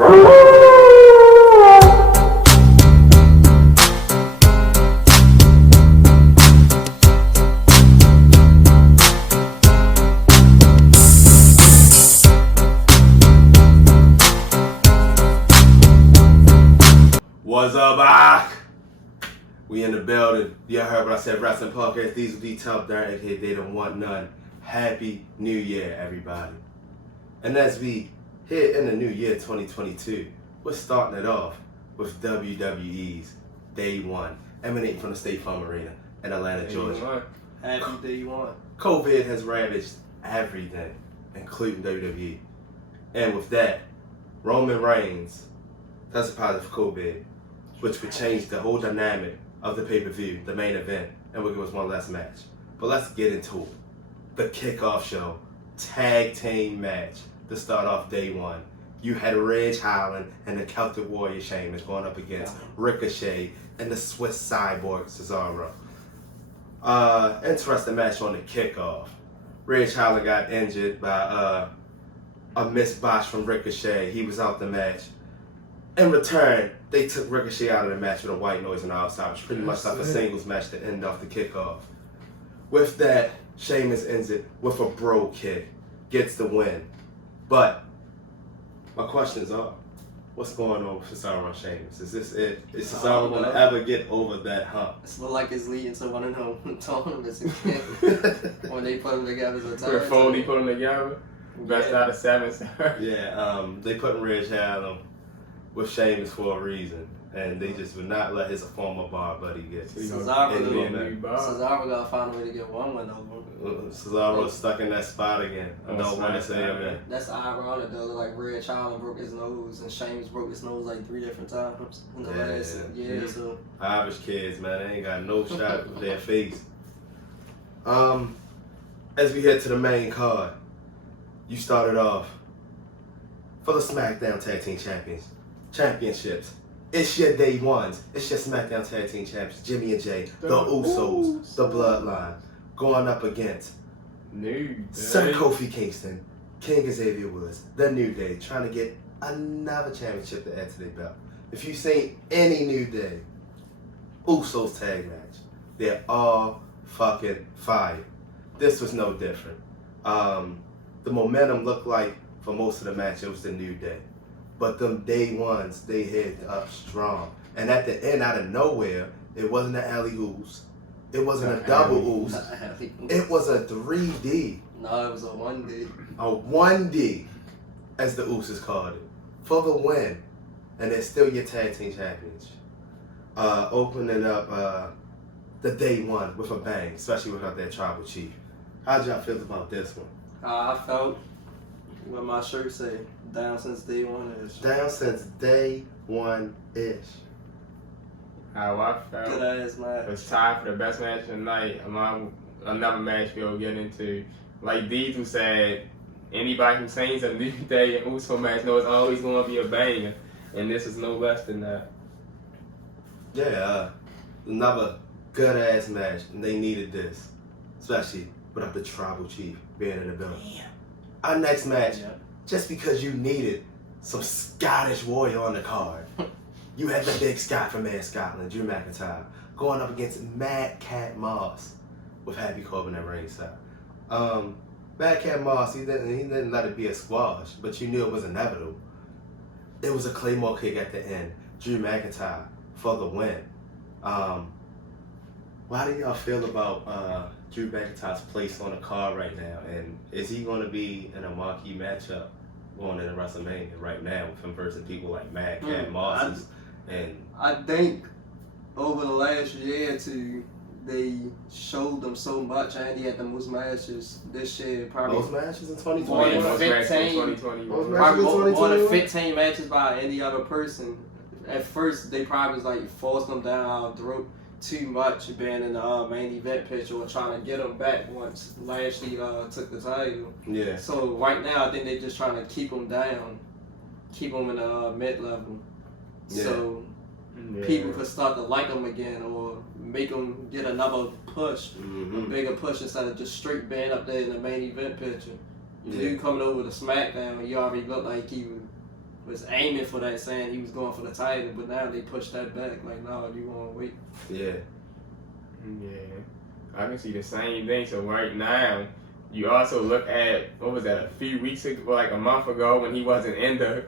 What's up, We in the building. Y'all heard what I said, Wrestling Podcast. These will be top there, aka They Don't Want None. Happy New Year, everybody. And as we hit in the new year 2022, we're starting it off with WWE's Day One, emanating from the State Farm Arena in Atlanta, Georgia. Happy Day One. COVID has ravaged everything, including WWE. And with that, Roman Reigns tested positive for COVID, which would change the whole dynamic of the pay-per-view, the main event, and we'll give us one last match. But let's get into it. The kickoff show, tag team match to start off Day One. You had Ridge Holland and the Celtic Warrior Sheamus going up against Ricochet and the Swiss Cyborg Cesaro. Interesting match on the kickoff. Ridge Holland got injured by a missed botch from Ricochet. He was out the match. In return, they took Ricochet out of the match with a white noise on the outside, which pretty much like a singles match to end off the kickoff. With that, Sheamus ends it with a bro kick, gets the win. But my questions are, what's going on with Cesaro and Sheamus? Is this it? Is Cesaro going to ever get over that hump? It's look like it's leading to one of them tournaments again. When they put them together as a time. Where Foley put them together? Best out of 7, sir. Yeah, they put Ridge Holland with Sheamus for a reason, and they just would not let his former bar buddy get Cesaro gotta find a way to get one win over. Cesaro's stuck in that spot again. I don't want to say it. That's ironic though. Like Ridge Holland broke his nose, and Sheamus broke his nose like 3 different times in the last year. So Irish kids, man, they ain't got no shot with their face. As we head to the main card, you started off for the SmackDown Tag Team Championships. It's your Day Ones. It's your SmackDown Tag Team Champions. Jimmy and Jay, the Usos, the Bloodline, going up against Sir Kofi Kingston, King Xavier Woods, the New Day, trying to get another championship to add to their belt. If you've seen any New Day Usos tag match, they're all fucking fire. This was no different. The momentum looked like for most of the match it was the New Day. But them Day Ones, they hit up strong. And at the end, out of nowhere, it wasn't an alley-oops. It wasn't a double oops. It was a 3D. No, it was a 1D. A 1D, as the Usos called it, for the win. And it's still your tag team champions. Opening up the Day One with a bang, especially without that tribal chief. How'd y'all feel about this one? I felt what my shirt say. Down since Day One-ish. Down since Day One-ish. How I felt. Good ass match. It was tied for the best match of the night among another match we'll get into. Like Diesel said, anybody who sings a New Day and Uso match knows it's always going to be a banger. And this is no less than that. Yeah, another good ass match. And they needed this. Especially without the tribal chief being in the building. Our next match. Yeah. Just because you needed some Scottish warrior on the card. You had the big Scot from Mad Scotland, Drew McIntyre, going up against Mad Cat Moss with Happy Corbin at ringside. Mad Cat Moss, he didn't let it be a squash, but you knew it was inevitable. It was a Claymore kick at the end. Drew McIntyre for the win. How do y'all feel about Drew McIntyre's place on the card right now? And is he going to be in a marquee matchup going into WrestleMania right now with him versus people like Mad Cat Moss? I think over the last year or two, they showed them so much, and he had the most matches this year. Probably most matches in 2020. More than 15. Probably more than 15 matches by any other person. At first, they probably was like forced them down our throat too much, being in the main event picture or trying to get them back once Lashley took the title. Yeah. So right now, I think they're just trying to keep them down, keep them in the mid-level. Yeah. So people could start to like them again or make them get another push, a bigger push instead of just straight being up there in the main event picture. Yeah. Dude coming over to SmackDown, you already look like he was aiming for that, saying he was going for the title, but now they pushed that back. Like, no, you want to wait. Yeah. Yeah. I can see the same thing. So right now, you also look at, what was that, a few weeks ago, like a month ago, when he wasn't in the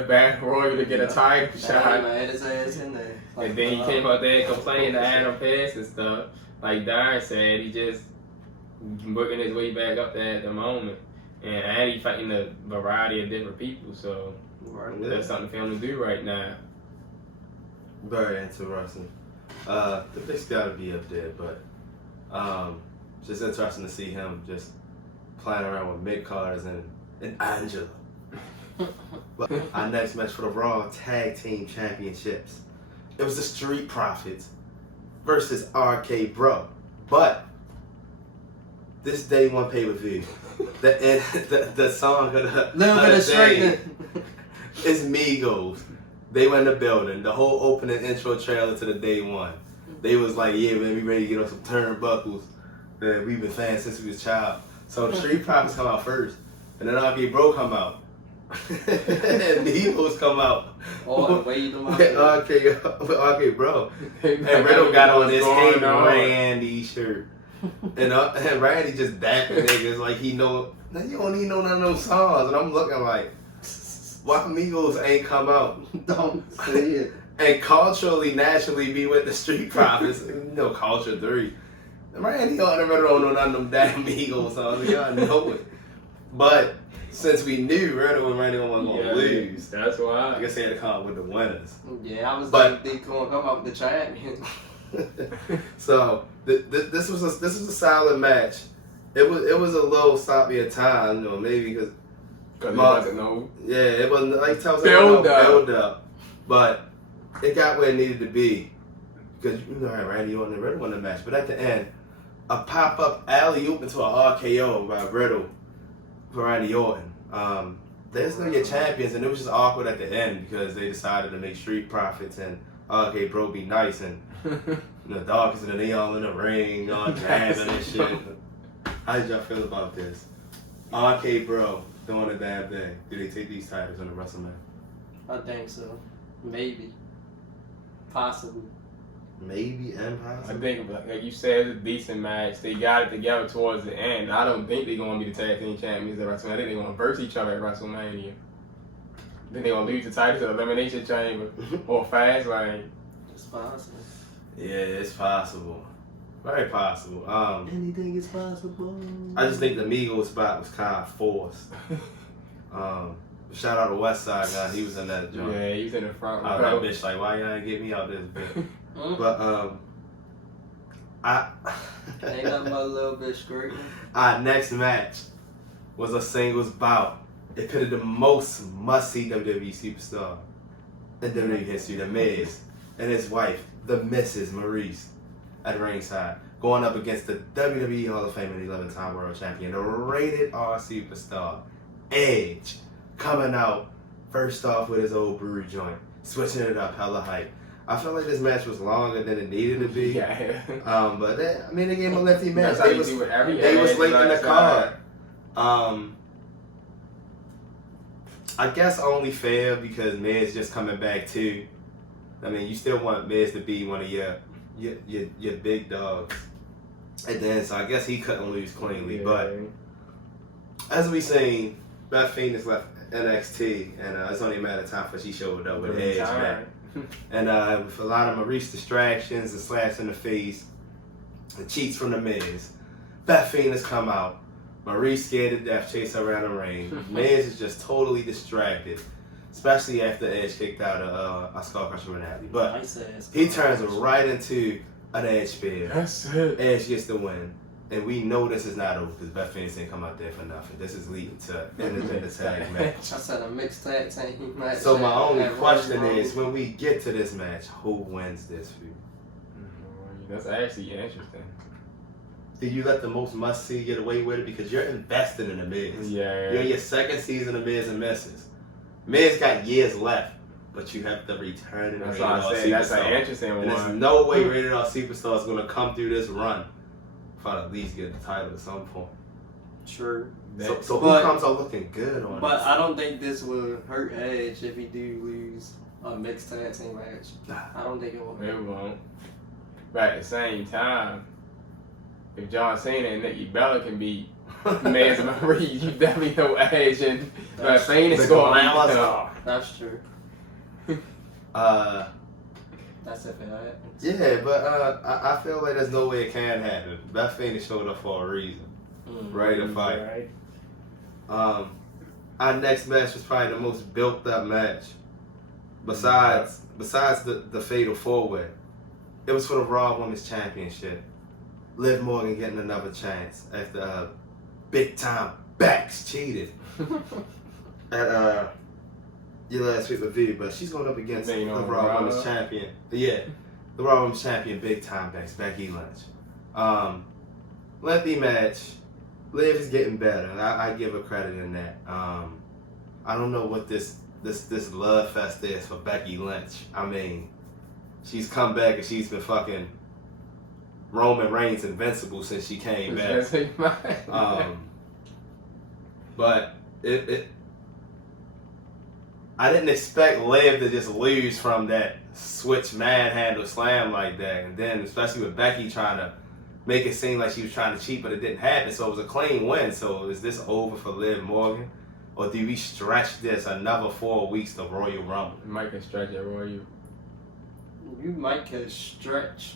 Battle Royal to get a title shot. Had his ass in there. Like, And then he came out there and complained to Adam Pearce and stuff. Like Darren said, he just working his way back up there at the moment. And he fighting a variety of different people, so that's something for him to do right now. Very interesting. The pick's got to be up there, but just interesting to see him just playing around with mid-carders and Angela. But our next match for the Raw Tag Team Championships, it was the Street Profits versus RK Bro. But this day one pay-per-view, the song of the little bit of straightening is Migos. They were in the building. The whole opening intro trailer to the day one. They was like, yeah, man, we ready to get on some turnbuckles. Man, we've been fans since we was child. So the Street Profits come out first. And then RK Bro come out. And Migos come out. Oh, wait, with RK Bro. And Riddle got on his Hey Randy shirt. And Randy just dapping niggas like he know, you don't even know none of those songs. And I'm looking like, why Migos ain't come out? Don't say it. And culturally, naturally be with the Street Profits. You know, Culture 3. Randy on the Riddle don't know none of them damn Migos songs. Y'all know it. But since we knew Riddle and Randy wasn't going to lose, that's why. I guess they had to come up with the winners. Yeah, I was like, they going to come up with the champion. So this was a solid match. It was a little sloppy at times, you know, maybe because it wasn't no. Yeah, it wasn't like build up, but it got where it needed to be because you know Randy Orton and Riddle won the match. But at the end, a pop up alley oop into an RKO by Riddle for Randy Orton. They're still your champions, and it was just awkward at the end because they decided to make Street Profits and RK Bro be nice and the Darkest and they all in the ring, all jamming and shit. How did y'all feel about this? RK Bro doing a damn thing. Do they take these titles on the WrestleMania? I think so. Maybe. Possibly. Maybe and possibly. I think, like you said, it's a decent match. They got it together towards the end. I don't think they're going to be the tag team champions at WrestleMania. I think they're going to verse each other at WrestleMania. Then they're going to lose the titles at Elimination Chamber or Fastlane. It's possible. Yeah, it's possible. Very possible. Anything is possible. I just think the Migos spot was kind of forced. Shout out to Westside guy, he was in that joint. Yeah, he was in the front row. I was that bitch like, why y'all ain't get me out this bit? But ain't nothing but a little bit screwed. Our next match was a singles bout. It pitted the most must-see WWE superstar in WWE history, The Miz, and his wife, the Mrs. Maurice, at ringside, going up against the WWE Hall of Fame and 11-time World Champion, the Rated R superstar, Edge, coming out first off with his old brewery joint, switching it up, hella hype. I felt like this match was longer than it needed to be. Yeah. But they gave him a lengthy match. That's how you do it every They was late in the card. I guess only fair because Miz just coming back too. I mean, you still want Miz to be one of your big dogs. And then, so I guess he couldn't lose cleanly. Yeah. But as we seen, Beth Phoenix left NXT, and it's only a matter of time before she showed up with Edge back. And with a lot of Maurice distractions, the slash in the face, the cheats from the Miz, Beth Phoenix come out. Maurice scared to death, chase her around the ring. Miz is just totally distracted, especially after Edge kicked out a Skull Crusher Renati. But he turns right into an Edge spear. That's it. Edge gets the win. And we know this is not over because Beth Phoenix didn't come out there for nothing. This is leading to independent tag match. I said a mixed tag team match. So my only question is, when we get to this match, who wins this feud? That's actually interesting. Do you let the most must-see get away with it? Because you're invested in the Miz. Yeah. You're in your second season of Miz and Mrs. Miz got years left, but you have the returning Rated R Superstar. That's an interesting one. And there's no way Rated R Superstar is going to come through this run if I at least get the title at some point. True. So who comes out looking good on But this? I don't think this will hurt Edge if he do lose a mixed tag team match. I don't think it will. It won't. But at the same time, if John Cena and Nikki Bella can beat Miz and Marie, you definitely know Edge and Cena's going to beat them. That's true. That's if it happens. Yeah, but I feel like there's no way it can happen. Beth Phoenix showed up for a reason. Ready to fight. Right. Our next match was probably the most built up match. Besides the Fatal 4-Way. It was for the Raw Women's Championship. Liv Morgan getting another chance after big time backs cheated at your last week review, but she's going up against the Raw Women's Champion. Yeah, the Raw Women's Champion, big time backs, Becky Lynch. Lengthy match. Liv is getting better, and I give her credit in that. I don't know what this love fest is for Becky Lynch. I mean, she's come back and she's been fucking Roman Reigns invincible since she came back. But I didn't expect Liv to just lose from that switch manhandle slam like that, and then especially with Becky trying to make it seem like she was trying to cheat, but it didn't happen. So it was a clean win. So is this over for Liv Morgan, or do we stretch this another 4 weeks to Royal Rumble? You might can stretch it, Royal. You might can stretch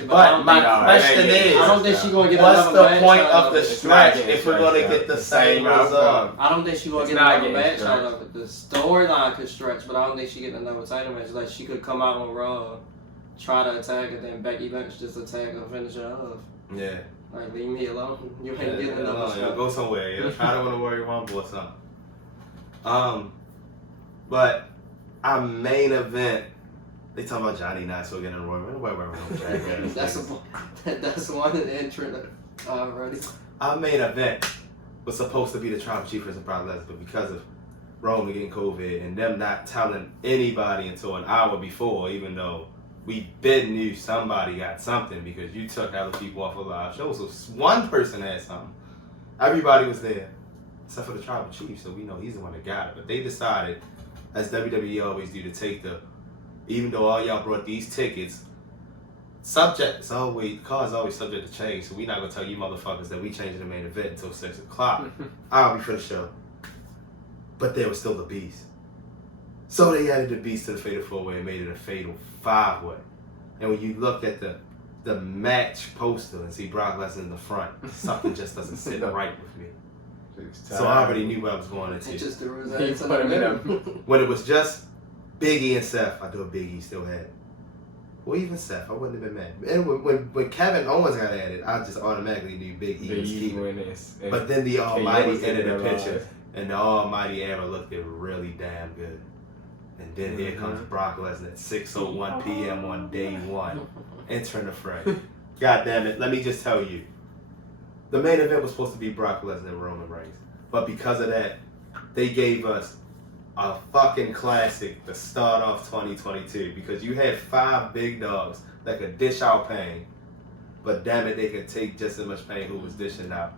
it, but my question is, I don't think she's gonna get what's another the match point out of the it. stretch if we're gonna get the same result? I don't think she's gonna get another match out of it. The storyline could stretch, but I don't think she get another title match. Like she could come out on Raw, try to attack, and then Becky Lynch just attack and finish her off. Yeah. Like leave me alone. You ain't getting another shot. Go somewhere. Yeah. Try to win a Royal Rumble or something. But our main event. They talking about Johnny Knoxville getting a Royal Rumble. That's one entrant already. Our main event was supposed to be the Tribal Chief versus Brock Lesnar, but because of Roman getting COVID and them not telling anybody until an hour before, even though we knew somebody got something because you took other people off of live shows. So one person had something. Everybody was there, except for the Tribal Chief, so we know he's the one that got it. But they decided, as WWE always do, to take even though all y'all brought these tickets, cards always subject to change, so we're not gonna tell you motherfuckers that we changing the main event until 6 o'clock. I'll be for the show. But there was still the Beast. So they added the Beast to the Fatal 4-Way and made it a Fatal 5-Way. And when you look at the match poster and see Brock Lesnar in the front, something just doesn't sit right with me. So I already knew what I was going into. It just threw He put him in a When it was just Biggie and Seth, I thought Biggie still had it. Or even Seth, I wouldn't have been mad. And when Kevin Owens got added, I just automatically knew Big E was keeping. But then the Almighty entered the picture, and the Almighty era looked really damn good. And then here comes Brock Lesnar at 6:01 p.m. on day one, entering the fray. God damn it, let me just tell you. The main event was supposed to be Brock Lesnar and Roman Reigns. But because of that, they gave us a fucking classic to start off 2022, because you had 5 big dogs that could dish out pain, but damn it, they could take just as much pain who was dishing out.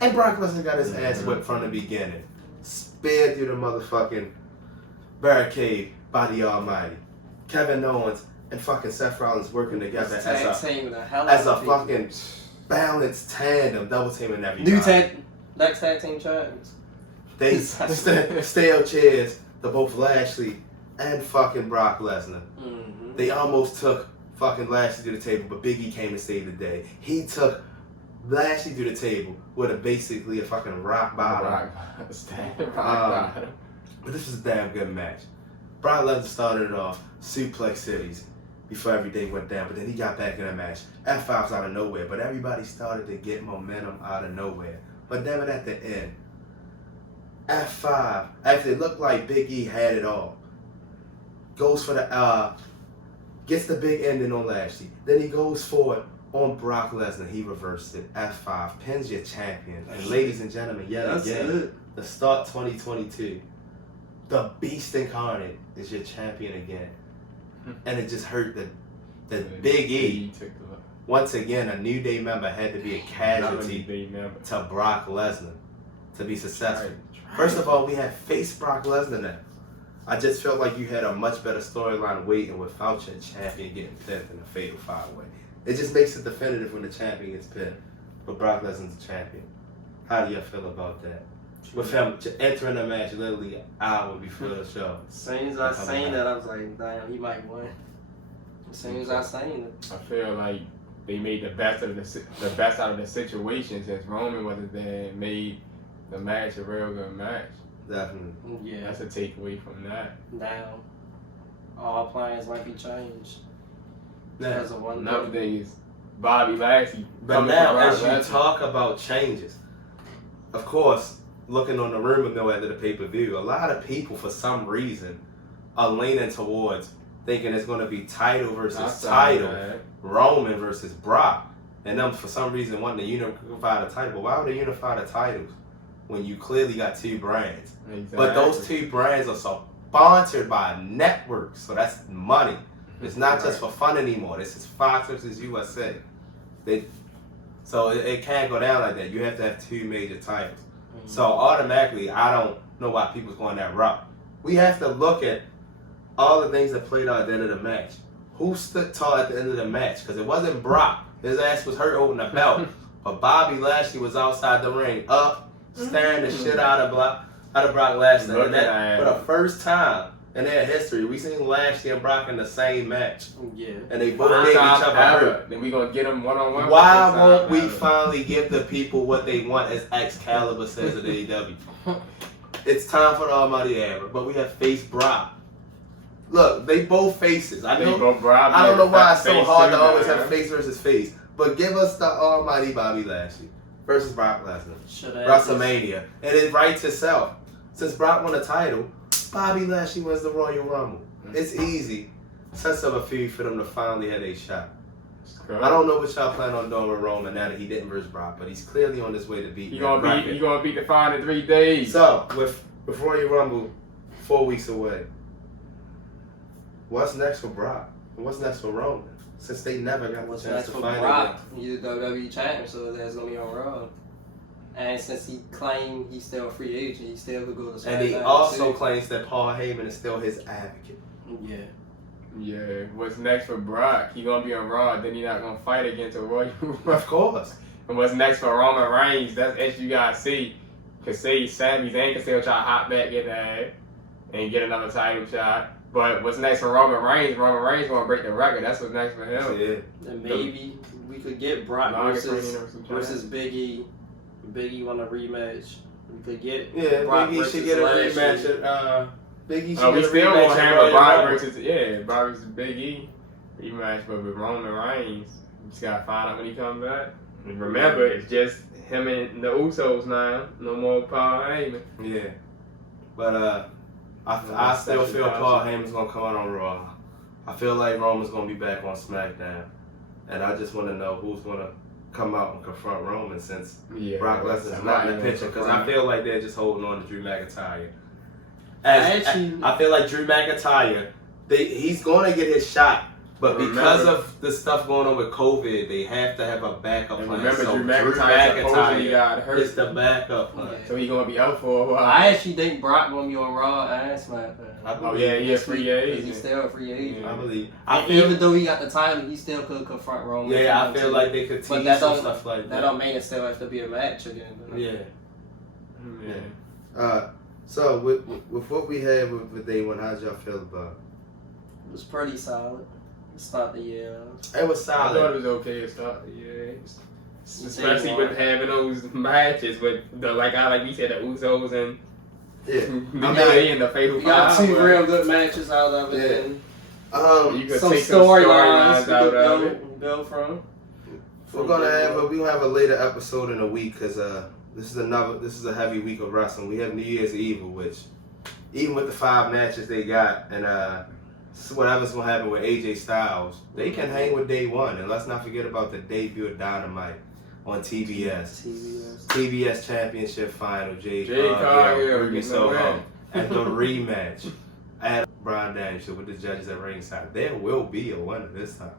And Brock Lesnar got his ass whipped from the beginning. Speared through the motherfucking barricade by the Almighty. Kevin Owens and fucking Seth Rollins working together as a fucking balanced tandem, double teaming everybody. Next tag team champions. They stale chairs to both Lashley and fucking Brock Lesnar. Mm-hmm. They almost took fucking Lashley to the table, but Big E came and saved the day. He took Lashley to the table with basically a fucking rock bottom. But this was a damn good match. Brock Lesnar started it off, suplex cities before everything went down, but then he got back in the match. F5s out of nowhere, but everybody started to get momentum out of nowhere. But damn it, at the end, F5, after it looked like Big E had it all, goes for gets the big ending on Lashley. Then he goes for it on Brock Lesnar. He reversed it. F5, pins your champion. And ladies and gentlemen, again, the start 2022, the Beast Incarnate is your champion again. And it just hurt that Big E once again, a New Day member had to be a casualty to Brock Lesnar to be successful. Right. First of all, we had face Brock Lesnar now. I just felt like you had a much better storyline waiting without your champion getting pinned in a fatal 5-way. It just makes it definitive when the champion gets pinned. But Brock Lesnar's the champion. How do you feel about that? With him entering the match literally an hour before the show. As soon as I seen that, I was like, damn, he might win. As soon as I seen it. I feel like they made the best out of the situation since Roman wasn't there and made the match a real good match. Definitely. Yeah. That's a takeaway from that. Now, all plans might be changed. Now, Because of one another thing. thing is Bobby Lashley. But now, as you talk about changes, of course, looking on the rumor mill after the pay-per-view, a lot of people, for some reason, are leaning towards thinking it's going to be title versus title, Roman versus Brock, and them for some reason wanting to unify the title. But why would they unify the titles when you clearly got two brands? Exactly. But those two brands are sponsored by networks, so that's money. It's not just for fun anymore. This is Fox versus USA. So it can't go down like that. You have to have two major titles. Mm-hmm. So automatically, I don't know why people's going that route. We have to look at all the things that played out at the end of the match. Who stood tall at the end of the match? Because it wasn't Brock. His ass was hurt holding the belt. But Bobby Lashley was outside the ring, up, staring the shit out of Brock Lesnar. And that, for the first time in their history, we seen Lashley and Brock in the same match. Yeah. And they both gave each other hurt. Then we gonna get them one-on-one. Why won't we finally give the people what they want, as Excalibur says at AEW? It's time for the Almighty Era, but we have face Brock. Look, they both faces. I don't know why it's so hard to always have face versus face, but give us the Almighty Bobby Lashley versus Brock Lesnar. WrestleMania. And it writes itself. Since Brock won the title, Bobby Lashley wins the Royal Rumble. It's easy. Sets up a feud for them to finally have a shot. I don't know what y'all plan on doing with Roman now that he didn't versus Brock, but he's clearly on his way to beat. He gonna beat the Fiend in 3 days. So with Royal Rumble 4 weeks away, what's next for Brock? And what's next for Roman? Since they never got the chance to find Brock, he's the WWE champion, so that's gonna be on Raw. And since he claimed he's still a free agent, he still could go to SmackDown. And he also claims that Paul Heyman is still his advocate. Yeah. Yeah, what's next for Brock? He gonna be on Raw, then he not gonna fight against a Royal Rumble. Of course. And what's next for Roman Reigns? That's what you gotta see. Cause say Sami Zayn can still try to hop back in there and get another title shot. But what's next for Roman Reigns? Roman Reigns gonna break the record. That's what's next for him. Yeah. And maybe we could get Brock versus Big E. Big E want a rematch. We could get Brock Big E should get a rematch at Big E should we get a still rematch won't at have Royal a Brock Rumble. versus Brock versus Big E rematch, but with Roman Reigns, you just gotta find out when he comes back. And remember, it's just him and the Usos now. No more Paul Heyman. Yeah. But I still feel Paul Heyman's gonna come out on Raw. I feel like Roman's gonna be back on SmackDown. And I just wanna know who's gonna come out and confront Roman since Brock Lesnar's not in the picture, because I feel like they're just holding on to Drew McIntyre. I feel like Drew McIntyre, he's going to get his shot, but because of the stuff going on with COVID, they have to have a backup plan. Remember, so Drew McIntyre got hurt. It's the backup plan. So he's going to be out for a while. I actually think Brock going to be on Raw and SmackDown. Oh yeah, he's a free agent. He's still a free agent. I believe. Even though he got the title, he still could confront Roman. Yeah, I feel like they could tease some stuff like that. That don't mean it still has to be a match again. Yeah. So with what we had with day one, how'd y'all feel about it? It was pretty solid. Start the year. It was solid. I thought it was okay to start the year. Especially with having those matches with like we said, the Usos and and the Fatal We got two real good matches out of it. Yeah. You could some take storylines out of it. Build from. We're gonna have a later episode in a week because this is a heavy week of wrestling. We have New Year's Eve, which even with the 5 matches they got and whatever's gonna happen with AJ Styles, they can hang with day one. And let's not forget about the debut of Dynamite on TBS. TBS Championship Final. Jade Cargill, Soho, and the rematch at Bryan Danielson with the judges at ringside. There will be a winner this time.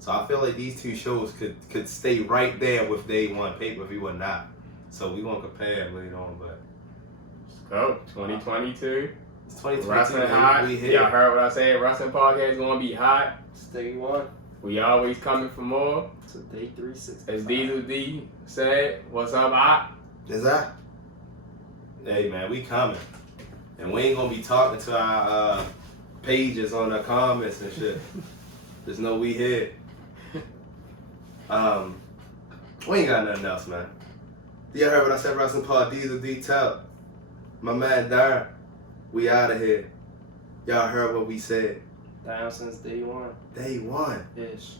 So I feel like these two shows could stay right there with day one pay-per-view or not. So we're gonna compare later on, but Let's go. 2022. it's 2022. Wrestling hot. We here. Y'all heard what I said. Wrestling podcast is gonna be hot. It's day one We always coming for more. to day 365. As Diesel D said, what's up, Op? Is that? Hey man, we coming, and we ain't gonna be talking to our pages on the comments and shit. Just know we here. We ain't got nothing else, man. You heard what I said, Wrestling Pod, Diesel Detail. My man Darren, we out of here. Y'all heard what we said. Down since day one. Day one. Ish.